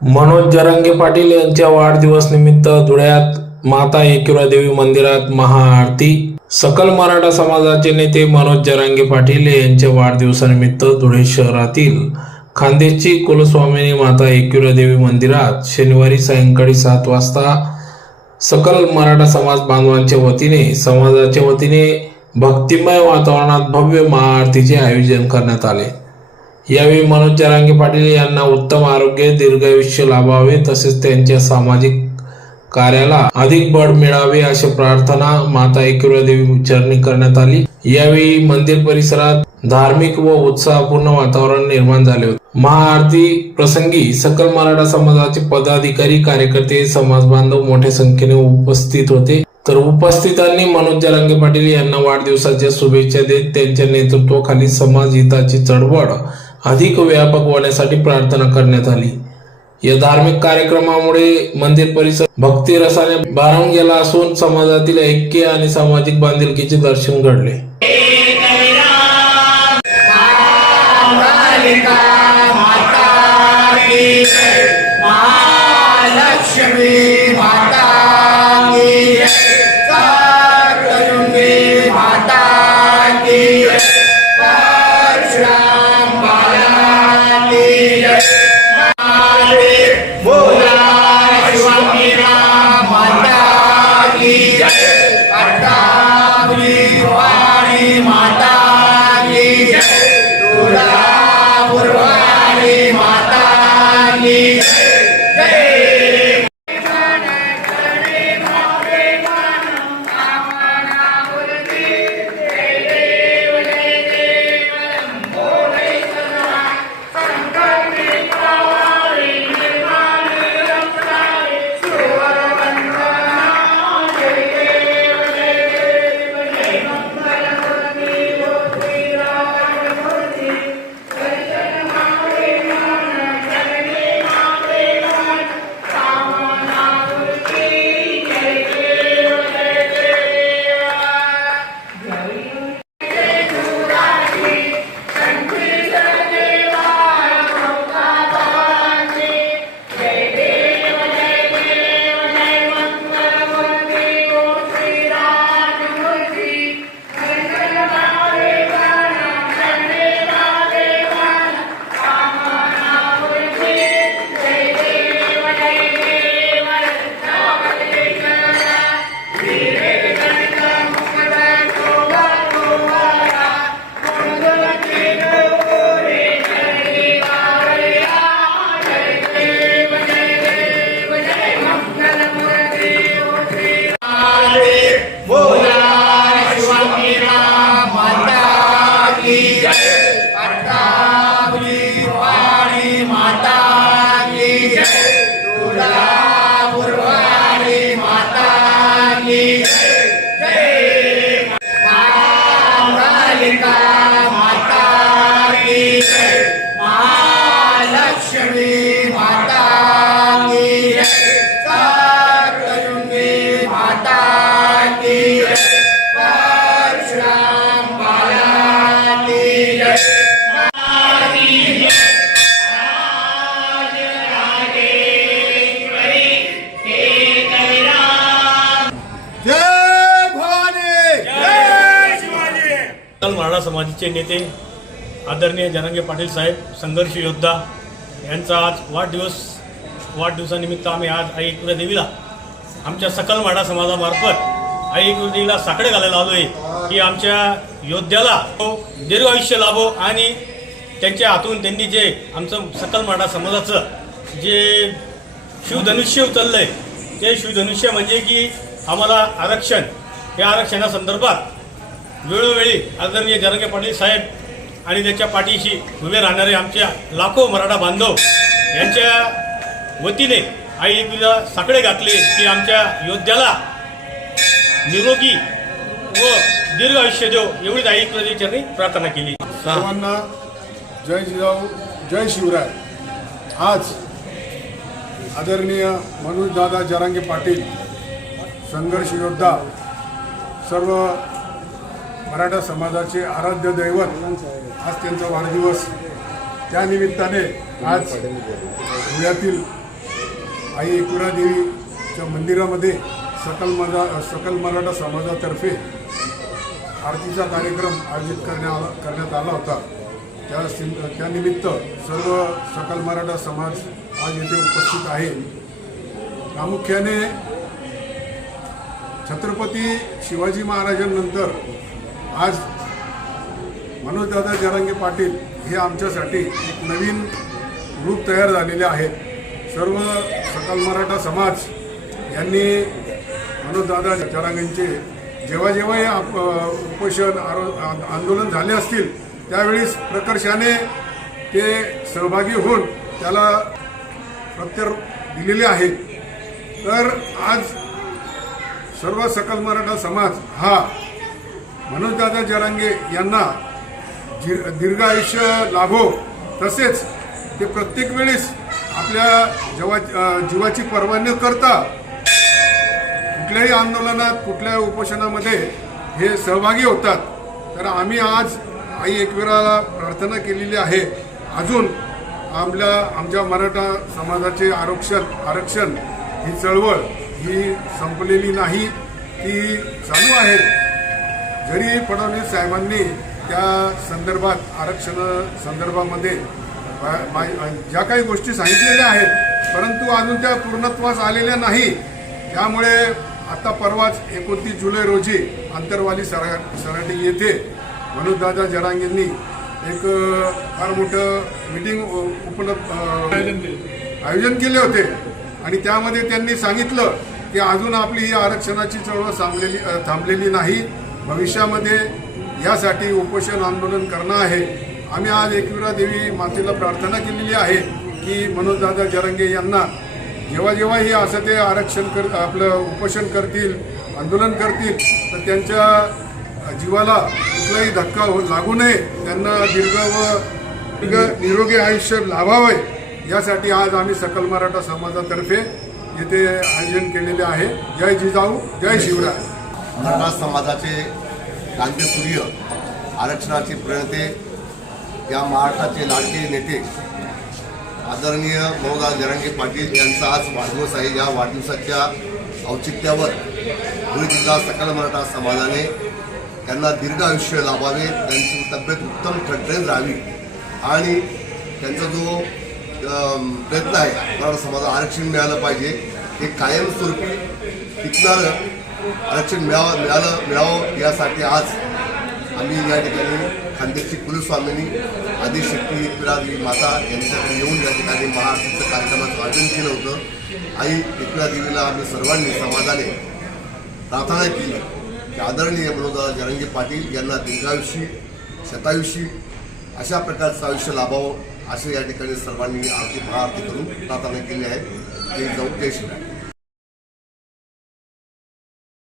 मनोज जरांगे पाटील यांच्या वाढदिवस निमित्त धुळ्यात माता एकविरादेवी मंदिरात महाआरती। सकल मराठा समाजाचे नेते मनोज जरांगे पाटील यांच्या वाढदिवसानिमित्त धुळे शहरातील खान्देशची कुलस्वामिनी माता एकविरादेवी मंदिरात शनिवारी सायंकाळी 7 वाजता सकल मराठा समाज बांधवांच्या वतीने समाजाच्या वतीने भक्तिमय वातावरणात भव्य महाआरतीचे आयोजन करण्यात आले। यावेळी मनोज जरांगे पाटील यांना उत्तम आरोग्य दीर्घायुष्य लाभावे तसेच त्यांच्या सामाजिक कार्याला अधिक बळ मिळावे अशी प्रार्थना माता एकविरादेवी चरणी करण्यात आली। यावेळी मंदिर परिसरात धार्मिक व उत्साहपूर्ण वातावरण निर्माण झाले होते। महाआरती प्रसंगी सकल मराठा समाजाचे पदाधिकारी कार्यकर्ते समाज बांधव मोठ्या संख्येने उपस्थित होते। तर उपस्थितांनी मनोज जरांगे पाटील यांना वाढदिवसाच्या शुभेच्छा देत त्यांच्या नेतृत्वाखाली समाज हिताची चळवळ अधिक व्यापक होण्यासाठी प्रार्थना करण्यात आली। या धार्मिक कार्यक्रमामुळे मंदिर परिसर भक्ती रसाने भारावून गेला असून समाजातील ऐक्य आणि सामाजिक बांधिलकीचे दर्शन घडले। मराठा समाजाचे नेते आदरणीय जरांगे पाटील साहेब संघर्ष योद्धा यांचा आज वाढदिवसानिमित्त आम्ही आज आई एकविरादेवीला आमच्या सकल मराठा समाजामार्फत आई एकविरादेवीला साकडे घालायला आलोय की आमच्या योद्ध्याला दीर्घ आयुष्य लाभो आणि त्यांच्या हातून त्यांनी जे आमचं सकल मराठा समाजाचं जे शिवधनुष्य उचललंय ते शिवधनुष्य म्हणजे की आम्हाला आरक्षण, या आरक्षणासंदर्भात वेळोवेळी आदरणीय जरांगे पाटील साहेब आणि त्याच्या पाठीशी उभे राहणारे आमच्या लाखो मराठा बांधव यांच्या वतीने आई एकविरा साकडे घातले की आमच्या योद्ध्याला निरोगी व दीर्घ आयुष्य देव एवढीच आई एकविराची प्रार्थना केली। सर्वांना जय जिजाऊ जय शिवराय। आज आदरणीय मनोज दादा जरांगे पाटील संघर्ष योद्धा सर्व मराठा समाजाचे आराध्य दैवत आज त्यांचा वाढदिवस, त्यानिमित्ताने आज धुळ्यातील आई एकविरा देवीच्या मंदिरामध्ये सकल मराठा समाजातर्फे आरतीचा कार्यक्रम आयोजित करण्यात आला होता. त्यानिमित्त सर्व सकल मराठा समाज आज येथे उपस्थित आहे. प्रामुख्याने छत्रपती शिवाजी महाराजांनंतर आज मनोजदादा जरांगे पाटील हे आमच्यासाठी एक नवीन रूप तयार झालेले आहेत. सर्व सकल मराठा समाज यांनी मनोजदादा जरांगेंचे जेव्हा उपोषण आंदोलन झाले असतील त्यावेळेस प्रकर्षाने ते सहभागी होऊन त्याला प्रत्युत्तर दिलेले आहे. तर आज सर्व सकल मराठा समाज हा मनोजदादा जरांगे यांना दीर्घ आयुष्य लाभो, तसेच ते प्रत्येक वेळेस आपल्या जीवाची पर्वा न करता कुठल्याही आंदोलनात कुठल्याही उपोषणामध्ये हे सहभागी होतात. तर आम्ही आज आई एकविराला प्रार्थना केलेली आहे. अजून आमच्या मराठा समाजाचे आरक्षण ही चळवळ ही संपलेली नाही, ती चालू आहे. जरी फडणवीस साहेबांनी त्या संदर्भात आरक्षण संदर्भामध्ये ज्या काही गोष्टी सांगितलेल्या आहेत परंतु अजून त्या पूर्णत्वास आलेल्या नाही. त्यामुळे आता परवाच 29 जुलै रोजी आंतरवाली सराटी येथे मनोजदादा जरांगेंनी एक फार मोठं मीटिंग आयोजन केले होते आणि त्यामध्ये त्यांनी सांगितलं की अजून आपली ही आरक्षणाची चळवळ थांबलेली नाही. भविष्यामध्ये यासाठी उपोषण आंदोलन करणं आहे. आम्ही आज एकविरा देवी मातेला प्रार्थना केलेली आहे की मनोजदादा जरांगे यांना जेव्हा ही असं ते आपलं उपोषण करतील, आंदोलन करतील तर त्यांच्या जीवाला कुठलाही धक्का लागू नये, त्यांना दीर्घ निरोगी आयुष्य लाभावे यासाठी आज आम्ही सकल मराठा समाजातर्फे येथे आयोजन केलेले आहे. जय जिजाऊ, जय शिवराय. मराठा समाजाचे क्रांतिसूर्य, आरक्षणाचे प्रणेते, या महाराष्ट्राचे लाडके नेते आदरणीय मनोजदादा जरांगे पाटील यांचा आज वाढदिवस आहे. या वाढदिवसाच्या औचित्यावर धुळे जिल्हा सकल मराठा समाजाने त्यांना दीर्घ आयुष्य लाभावे, त्यांची तब्येत उत्तम ठणठणीत राहावी आणि त्यांचा जो प्रयत्न आहे मराठा समाजाला आरक्षण मिळालं पाहिजे, हे कायमस्वरूपी टिकणारं आरक्षण मिळावं यासाठी आज आम्ही या ठिकाणी खानदेशची कुलस्वामिनी आदिशक्ती एकविरा देवी माता यांच्याकडे येऊन या ठिकाणी महाआरतीचं कार्यक्रमाचं आयोजन केलं होतं. आई एकविरा देवीला आम्ही सर्वांनी समाजाने प्रार्थना केली की आदरणीय मनोजदादा जरांगे पाटील यांना दीर्घायुषी, शतायुषी अशा प्रकारचं आयुष्य लाभावं असे या ठिकाणी सर्वांनी महाआरती करून प्रार्थना केली आहे. जय जाऊ, जय शिवराय.